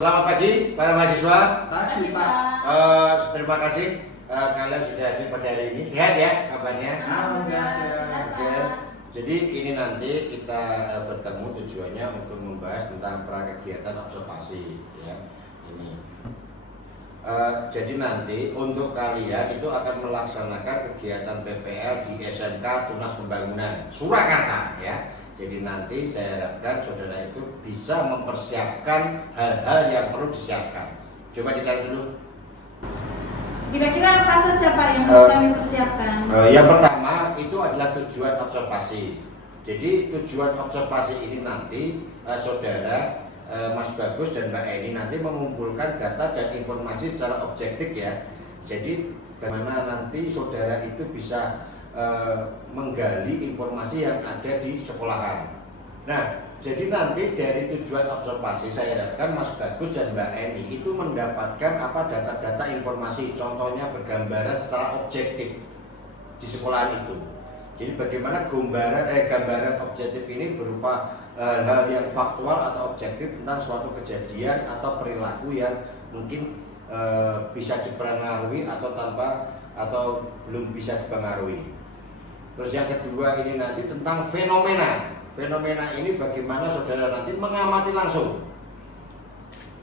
Selamat pagi para mahasiswa. Pagi Pak. Terima kasih kalian sudah hadir pada hari ini. Sehat ya kabarnya? Alhamdulillah sehat. Oke. Jadi ini nanti kita bertemu tujuannya untuk membahas tentang prakegiatan observasi ya. Ini. Jadi nanti untuk kalian itu akan melaksanakan kegiatan PPL di SMK Tunas Pembangunan Surakarta ya. Jadi nanti saya harapkan saudara itu bisa mempersiapkan hal-hal yang perlu disiapkan. Coba dicari dulu. Kira-kira apa saja Pak yang harus kami persiapkan? Yang pertama itu adalah tujuan observasi. Jadi tujuan observasi ini nanti saudara Mas Bagus dan Mbak Eni nanti mengumpulkan data dan informasi secara objektif ya. Jadi bagaimana nanti saudara itu bisa menggali informasi yang ada di sekolahan. Nah, jadi nanti dari tujuan observasi saya harapkan Mas Bagus dan Mbak Eni itu mendapatkan data-data informasi, contohnya bergambaran secara objektif di sekolahan itu. Jadi bagaimana gambaran objektif ini berupa hal yang faktual atau objektif tentang suatu kejadian atau perilaku yang mungkin bisa dipengaruhi atau belum bisa dipengaruhi. Terus yang kedua ini nanti tentang fenomena. Fenomena ini bagaimana saudara nanti mengamati langsung.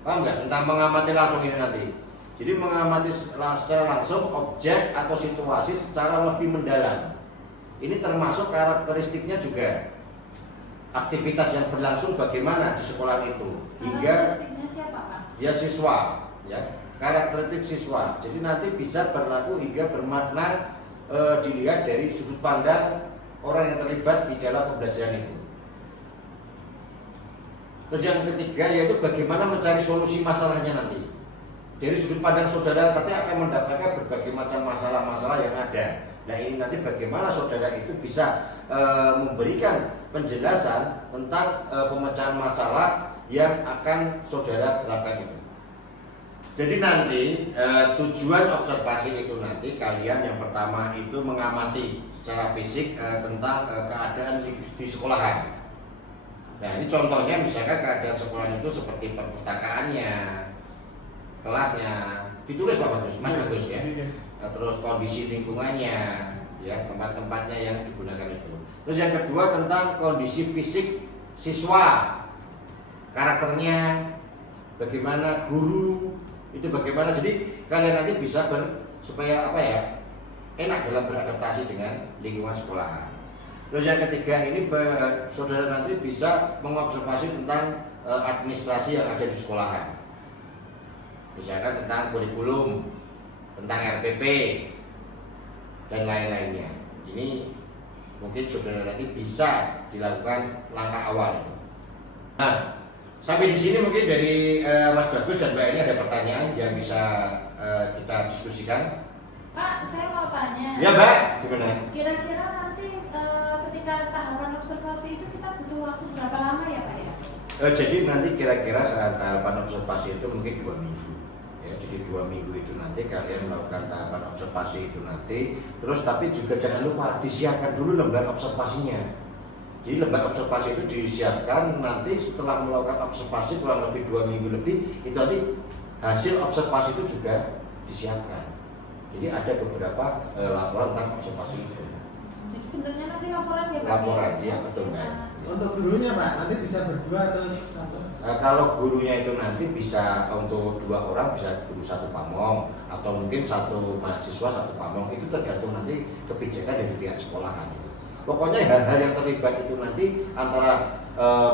Paham nggak? Tentang mengamati langsung ini nanti. Jadi mengamati secara langsung objek atau situasi secara lebih mendalam. Ini termasuk karakteristiknya juga. Aktivitas yang berlangsung bagaimana di sekolah itu. Hingga siapa Pak? ya siswa, ya. Karakteristik siswa. Jadi nanti bisa berlaku hingga bermakna dilihat dari sudut pandang orang yang terlibat di dalam pembelajaran itu. Terus yang ketiga yaitu bagaimana mencari solusi masalahnya nanti. Dari sudut pandang saudara nanti akan mendapatkan berbagai macam masalah-masalah yang ada. Nah ini nanti bagaimana saudara itu bisa memberikan penjelasan tentang pemecahan masalah yang akan saudara terapkan itu. Jadi nanti tujuan observasi itu nanti kalian yang pertama itu mengamati secara fisik tentang keadaan di sekolahan. Nah ini contohnya misalkan keadaan sekolah itu seperti perpustakaannya, kelasnya, ditulis Pak Bagus, Mas Bagus ya. Terus kondisi lingkungannya, ya tempat-tempatnya yang digunakan itu. Terus yang kedua tentang kondisi fisik siswa, karakternya, bagaimana guru itu bagaimana. Jadi kalian nanti bisa supaya enak dalam beradaptasi dengan lingkungan sekolahan. Terus yang ketiga ini saudara nanti bisa mengobservasi tentang administrasi yang ada di sekolahan. Misalkan tentang kurikulum, tentang RPP dan lain-lainnya. Ini mungkin saudara nanti bisa dilakukan langkah awal itu. Nah, sampai di sini mungkin dari Mas Bagus dan Mbak Eni ada pertanyaan yang bisa kita diskusikan. Pak, saya mau tanya. Ya Mbak, gimana? Kira-kira nanti ketika tahapan observasi itu kita butuh waktu berapa lama ya Pak ya? Jadi nanti kira-kira saat tahapan observasi itu mungkin 2 minggu. Ya, jadi 2 minggu itu nanti kalian melakukan tahapan observasi itu nanti. Terus tapi juga jangan lupa disiapkan dulu lembar observasinya. Jadi lembar observasi itu disiapkan nanti setelah melakukan observasi kurang lebih 2 minggu lebih itu nanti hasil observasi itu juga disiapkan. Jadi ada beberapa laporan tentang observasi itu. Jadi bentuknya nanti laporan ya Pak? Laporan, iya betul Mbak. Untuk gurunya Pak, nanti bisa berdua atau satu? Kalau gurunya itu nanti bisa untuk 2 orang, bisa guru 1 pamong atau mungkin 1 mahasiswa 1 pamong. Itu tergantung nanti kebijakan dari pihak sekolahan. Pokoknya hal-hal yang terlibat itu nanti antara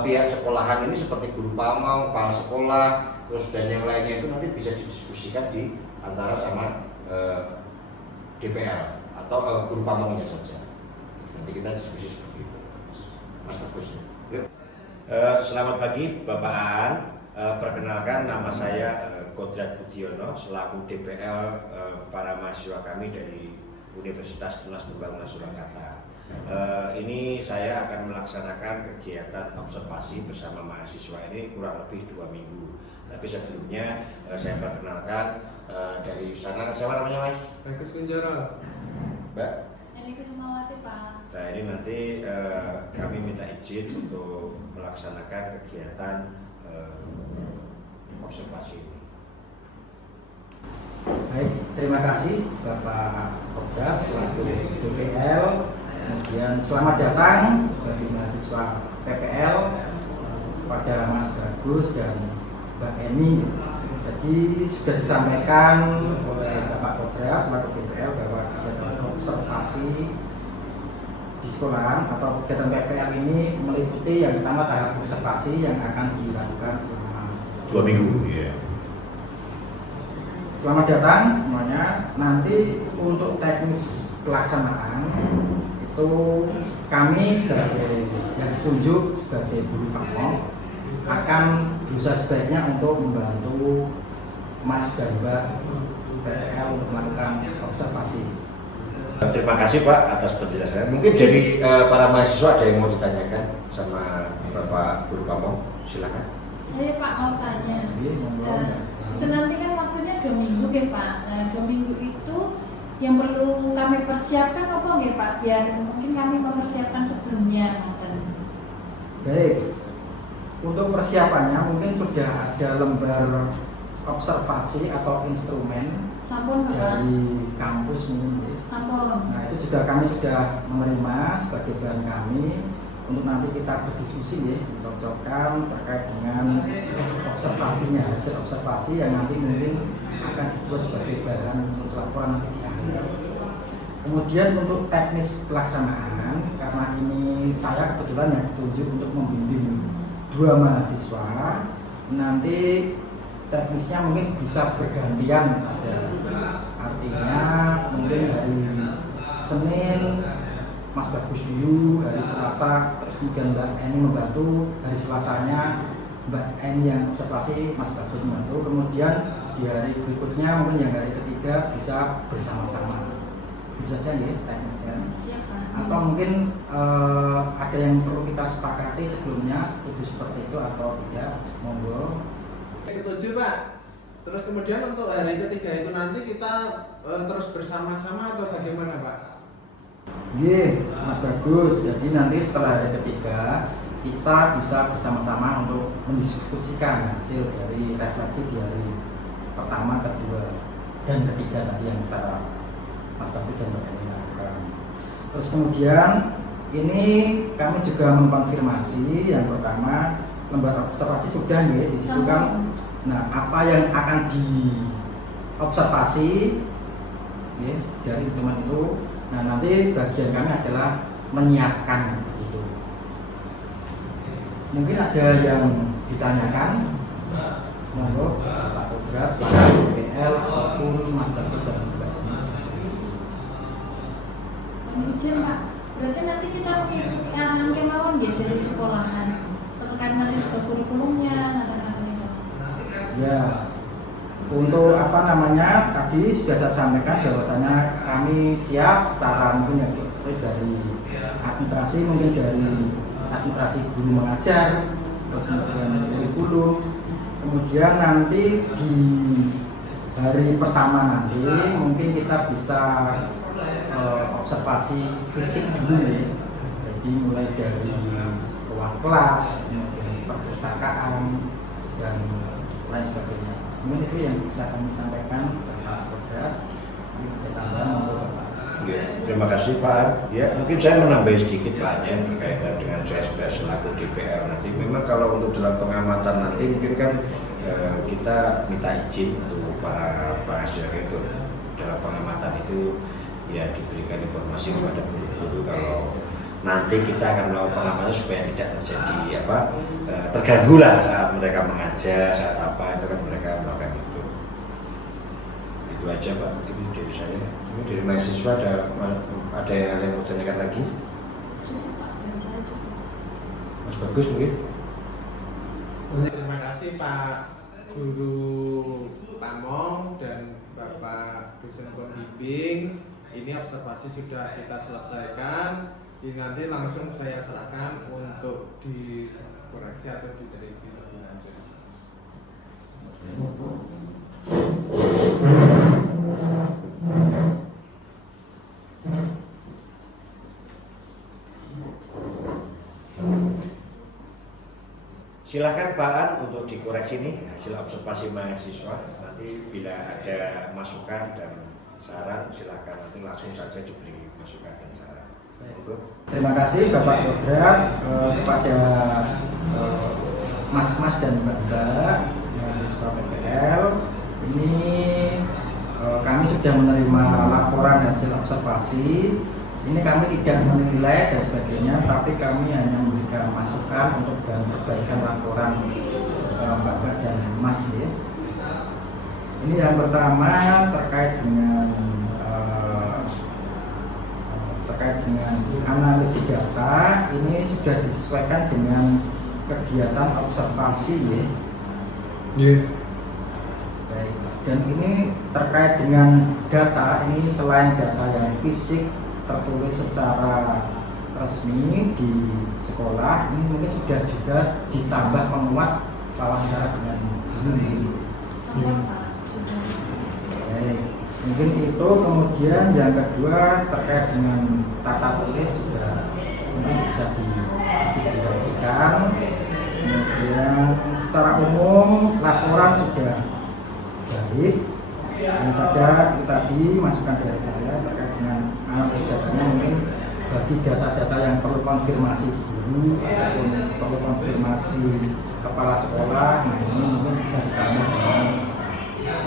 pihak sekolahan ini seperti guru pamong, kepala sekolah, terus dan yang lainnya itu nanti bisa didiskusikan di antara sama DPR atau guru pamongnya saja. Nanti kita diskusi seperti itu. Mas Bagus. Yuk. Selamat pagi Bapak Aan. Perkenalkan nama saya Kodrat Budiono selaku DPL para mahasiswa kami dari Universitas Tunas Pembangunan Surakarta. Ini saya akan melaksanakan kegiatan observasi bersama mahasiswa ini kurang lebih 2 minggu. Tapi sebelumnya saya perkenalkan dari sana, siapa namanya Mas? Bagus Kunjoro. Mbak? Ini Kusumawati Pak. Nah ini nanti kami minta izin untuk melaksanakan kegiatan observasi ini. Baik, terima kasih Bapak Kopda selaku PPL. Kemudian selamat datang bagi mahasiswa PPL kepada Mas Bagus dan Mbak Eni. Jadi sudah disampaikan oleh Bapak Kopda selaku PPL bahwa kegiatan observasi di sekolahan atau kegiatan PPL ini meliputi yang pertama tahap observasi yang akan dilakukan selama 2 minggu. Ya. Selamat datang semuanya. Nanti untuk teknis pelaksanaan itu kami sebagai yang ditunjuk sebagai guru pamong akan berusaha sebaiknya untuk membantu Mas dan Mbak PPL untuk melakukan observasi. Terima kasih Pak atas penjelasan. Mungkin dari para mahasiswa ada yang mau ditanyakan sama Bapak Guru Pamong, silakan. Saya Pak mau tanya. Iya, monggo. Itu nanti kan waktunya 2 minggu ya Pak. Nah 2 minggu itu yang perlu kami persiapkan apa nggih Pak? Biar mungkin kami mempersiapkan sebelumnya. Baik, untuk persiapannya mungkin sudah ada lembar observasi atau instrumen Sampun Bapak. dari kampus mungkin. Sampun. Nah itu juga kami sudah menerima sebagai bahan kami untuk nanti kita berdiskusi ya, mencocokkan terkait dengan observasinya, hasil observasi yang nanti mungkin akan dibuat sebagai bahan untuk laporan nanti di akhir. Kemudian untuk teknis pelaksanaan, karena ini saya kebetulan yang ditunjuk untuk membimbing 2 mahasiswa, nanti teknisnya mungkin bisa bergantian saja. Artinya mungkin hari Senin Mas Bagus dulu, hari Selasa terus kemudian Mbak Eni membantu, hari Selasanya Mbak Eni yang observasi, Mas Bagus membantu, kemudian di hari berikutnya mungkin yang hari ketiga bisa bersama-sama. Begitu saja ya teknisnya. Siap Pak. Atau mungkin ada yang perlu kita sepakati sebelumnya, setuju seperti itu atau tidak, monggo. Setuju Pak. Terus kemudian untuk hari ketiga itu nanti kita terus bersama-sama atau bagaimana Pak? Iya, Mas Bagus. Jadi nanti setelah hari ketiga kita bisa bersama-sama untuk mendiskusikan hasil dari refleksi di hari pertama, kedua, dan ketiga tadi yang secara Mas Bagus dan Mbak Eni lakukan. Terus kemudian ini kami juga mengkonfirmasi yang pertama lembar observasi sudah nih di situ kan. Nah, apa yang akan diobservasi ya, dari instrumen itu. Nah, nanti bagian kami adalah menyiapkan begitu. Mungkin ada yang ditanyakan, monggo Pak Kopda, selaku PPL ataupun Mas Bagus dan Mbak Eni. Izin Pak. Berarti nanti kita mengikuti arahan kemauan ya dari sekolahan. Terkait nanti juga kurikulumnya, nanti itu. Ya, untuk apa namanya tadi sudah saya sampaikan bahwasanya kami siap secara mungkin ya dari administrasi, mungkin dari administrasi guru mengajar, terus kemudian kurikulum, kemudian nanti di hari pertama nanti mungkin kita bisa observasi fisik dulu ya. Jadi mulai dari ruang kelas, kemudian perpustakaan dan lain sebagainya. Mungkin itu yang bisa kami sampaikan Pak Kopda. Ini tambahan untuk Bapak. Ya, terima kasih Pak. Ya, mungkin saya menambah sedikit Pak ya berkaitan dengan saya selaku DPR nanti. Memang kalau untuk dalam pengamatan nanti mungkin kan kita minta izin untuk para mahasiswa itu dalam pengamatan itu ya diberikan informasi kepada guru-guru kalau nanti kita akan melakukan pengamatan supaya tidak terjadi terganggu lah saat mereka mengajar, saat apa itu kan mereka melakukan itu. Itu aja Pak, mungkin dari saya. Ini dari mahasiswa ada yang mau tanyakan lagi? Cukup Pak, dari saya cukup. Mas Bagus mungkin? Terima kasih Pak Guru Pamong dan Bapak dosen pembimbing. Ini observasi sudah kita selesaikan. Ini nanti langsung saya serahkan untuk dikoreksi atau diteliti lebih lanjut. Silakan Pak An untuk dikoreksi nih hasil observasi mahasiswa. Nanti bila ada masukan dan saran silakan nanti langsung saja diberi masukan dan saran. Terima kasih Bapak Kodrat kepada mas-mas dan mbak-mbak mahasiswa PPL. Ini kami sudah menerima laporan hasil observasi. Ini kami tidak menilai dan sebagainya, tapi kami hanya memberikan masukan untuk bahan perbaikan laporan mbak-mbak dan mas ya. Ini yang pertama terkait dengan analisis data. Ini sudah disesuaikan dengan kegiatan observasi ya. Baik. Dan ini terkait dengan data, ini selain data yang fisik tertulis secara resmi di sekolah, ini mungkin sudah juga ditambah penguat wawancara dengan guru. Baik, mungkin itu. Kemudian yang kedua terkait dengan tata tulis juga mungkin bisa sedikit dirapikan. Kemudian secara umum laporan sudah baik. Hanya saja itu tadi masukan dari saya terkait dengan analisis datanya, mungkin bagi data-data yang perlu konfirmasi guru ataupun perlu konfirmasi kepala sekolah, nah ini mungkin bisa ditambah dengan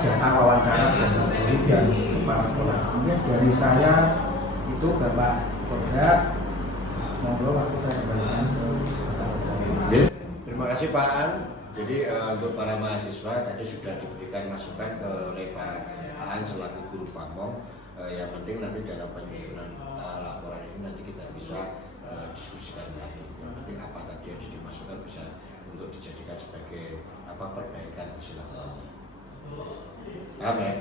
data wawancara dari guru dan kepala sekolah. Mungkin dari saya itu Bapak Kodrat, monggo waktu saya kembalikan ke Bapak Kodrat. Terima kasih Pak An. Jadi untuk para mahasiswa tadi sudah diberikan masukan oleh Pak An selaku guru Pamong. Yang penting nanti dalam penyusunan laporan ini nanti kita bisa diskusikan lagi. Yang penting apa tadi yang dimasukkan bisa untuk dijadikan sebagai perbaikan istilahnya. Paham ya?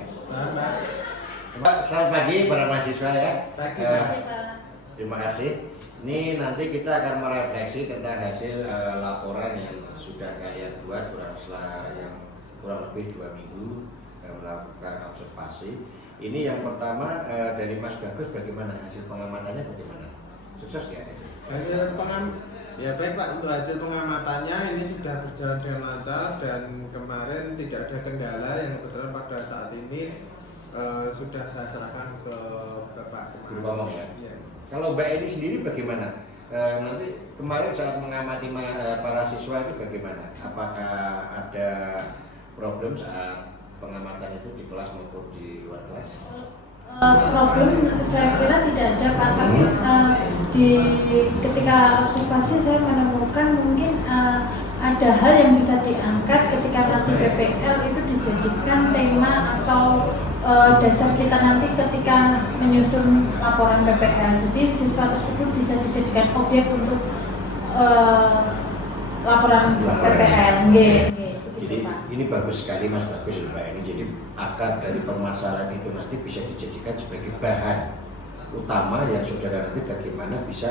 Pak, selamat pagi para mahasiswa ya. Pagi, Terima kasih. Ini nanti kita akan merefleksi tentang hasil laporan yang sudah kalian buat kurang lebih 2 minggu melakukan observasi. Ini yang pertama dari Mas Bagus, bagaimana hasil pengamatannya, bagaimana? Sukses ya? Ya baik Pak, untuk hasil pengamatannya ini sudah berjalan dengan lancar dan kemarin tidak ada kendala yang kebetulan pada saat ini sudah saya serahkan ke Bapak Guru Pamong ya? Iya. Kalau Mbak Eni sendiri bagaimana? Nanti kemarin saat mengamati para siswa itu bagaimana? Apakah ada problem saat pengamatan itu di kelas maupun di luar kelas? Problem saya kira tidak ada Pak, tapi ketika observasi saya menemukan mungkin ada hal yang bisa diangkat ketika nanti PPL itu dijadikan tema atau dasar kita nanti ketika menyusun laporan PPL. Jadi siswa tersebut bisa dijadikan objek untuk laporan PPL. Jadi ini bagus sekali Mas Bagus Mbak ini. Jadi akar dari permasalahan itu nanti bisa dijadikan sebagai bahan utama yang saudara nanti bagaimana bisa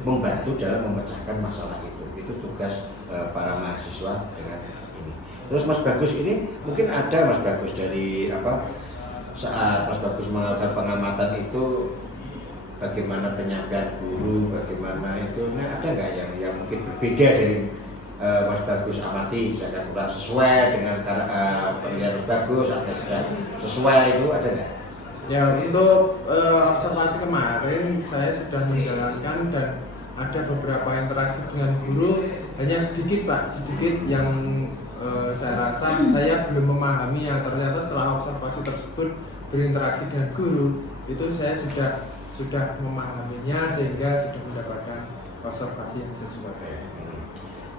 membantu dalam memecahkan masalah itu. Itu tugas para mahasiswa dengan ini. Terus Mas Bagus ini mungkin ada Mas Bagus dari saat Mas Bagus melakukan pengamatan itu bagaimana penyampaian guru, bagaimana itu, ada nggak yang mungkin berbeda dari Mas Bagus amati, misalkan kurang sesuai dengan penilaian Mas Bagus atau sudah sesuai, itu ada nggak? Ya untuk observasi kemarin saya sudah menjalankan dan ada beberapa interaksi dengan guru, hanya sedikit Pak, sedikit yang saya rasa saya belum memahami, yang ternyata setelah observasi tersebut berinteraksi dengan guru itu saya sudah memahaminya sehingga sudah mendapatkan observasi yang sesuai.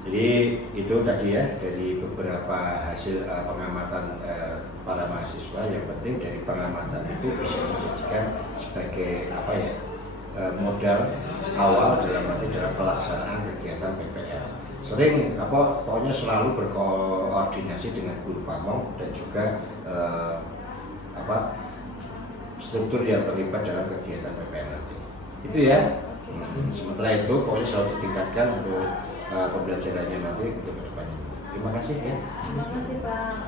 Jadi itu tadi ya dari beberapa hasil pengamatan para mahasiswa. Yang penting dari pengamatan itu bisa dijadikan sebagai modal awal dalam pelaksanaan kegiatan PPL. Sering pokoknya selalu berkoordinasi dengan guru Pamong dan juga struktur yang terlibat dalam kegiatan PPL nanti. Itu ya. Sementara itu pokoknya selalu ditingkatkan untuk pembelajarannya nanti untuk kedepannya. Terima kasih ya. Terima kasih Pak.